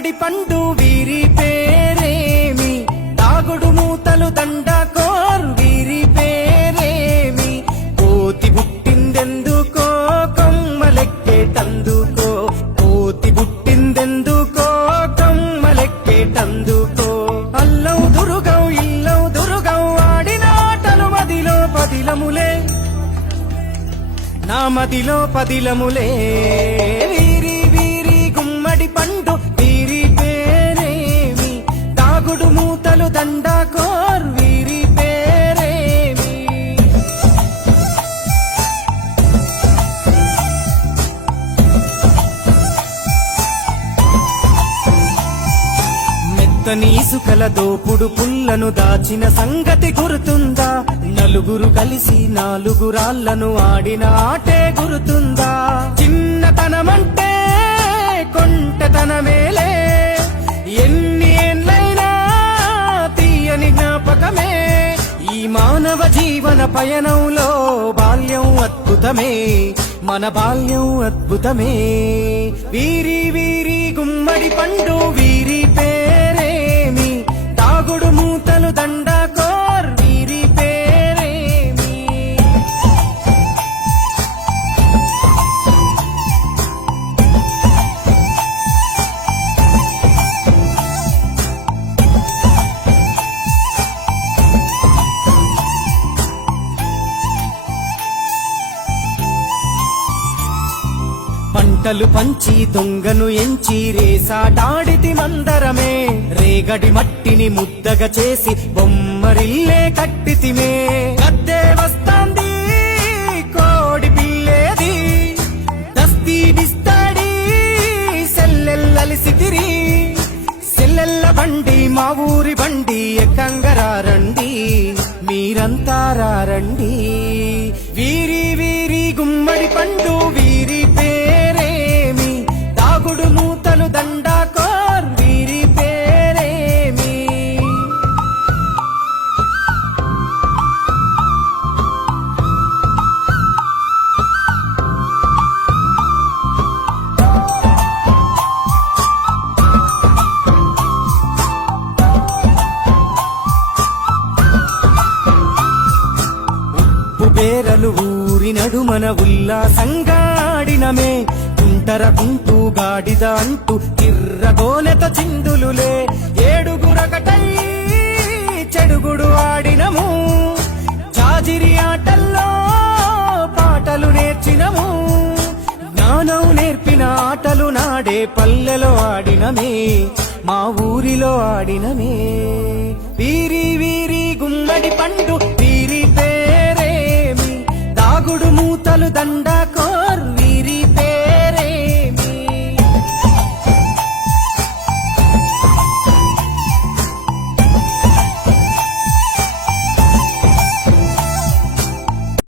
గుమ్మడి పండు వీరి పేరేమి? తాగుడు మూతలు దండ కోరు వీరి పేరేమి? కోతి పుట్టిందెందుకో కొమ్మలెక్కేటందుకో కోతి పుట్టిందెందుకో కొమ్మలెక్కేటందుకో అల్లం దురుగం ఇల్లం దురుగం ఆడిన ఆటలు మదిలో పదిలములే. నా మదిలో పదిలములే. నీసుకల దోపుడు పుల్లను దాచిన సంగతి గుర్తుందా? నలుగురు కలిసి నాలుగు రాళ్ళను ఆడిన ఆటే గుర్తుందా? చిన్నతనమంటే కొంటతనమేలే. ఎన్ని ఏండ్లైనా తీయని జ్ఞాపకమే. ఈ మానవ జీవన పయనంలో బాల్యం అద్భుతమే. మన బాల్యం అద్భుతమే. వీరి వీరి గుమ్మడి పండు వీరి పంటలు పంచి దొంగను ఎంచి రేసాడాడితి మందరమే. రేగడి మట్టిని ముద్దగా చేసి బొమ్మరిల్లే కట్టితిమే గద్దే వస్తాంది కోడి పిల్లేది. దస్తీ బిస్తాడి సెల్లెల్లలిసితిరి సెల్లెల్ల బండి మా ఊరి బండి ఎక్కంగరారండి మీరంతా రండి. పేరలు ఊరినడు ఊరి నడుమన ఉల్లాసంగాడినమే. కుంటర కుంటూ గాడిద అంటూ కిర్రగోనెత చిందులులే. ఏడుగురకటై చెడుగుడు ఆడినము. చాజిరి ఆటల్లో పాటలు నేర్చినము. జ్ఞానం నేర్పిన ఆటలు నాడే పల్లెలో ఆడినమే. మా ఊరిలో ఆడినమే. వీరి వీరి గుమ్మడి పండు మూతలు దండకో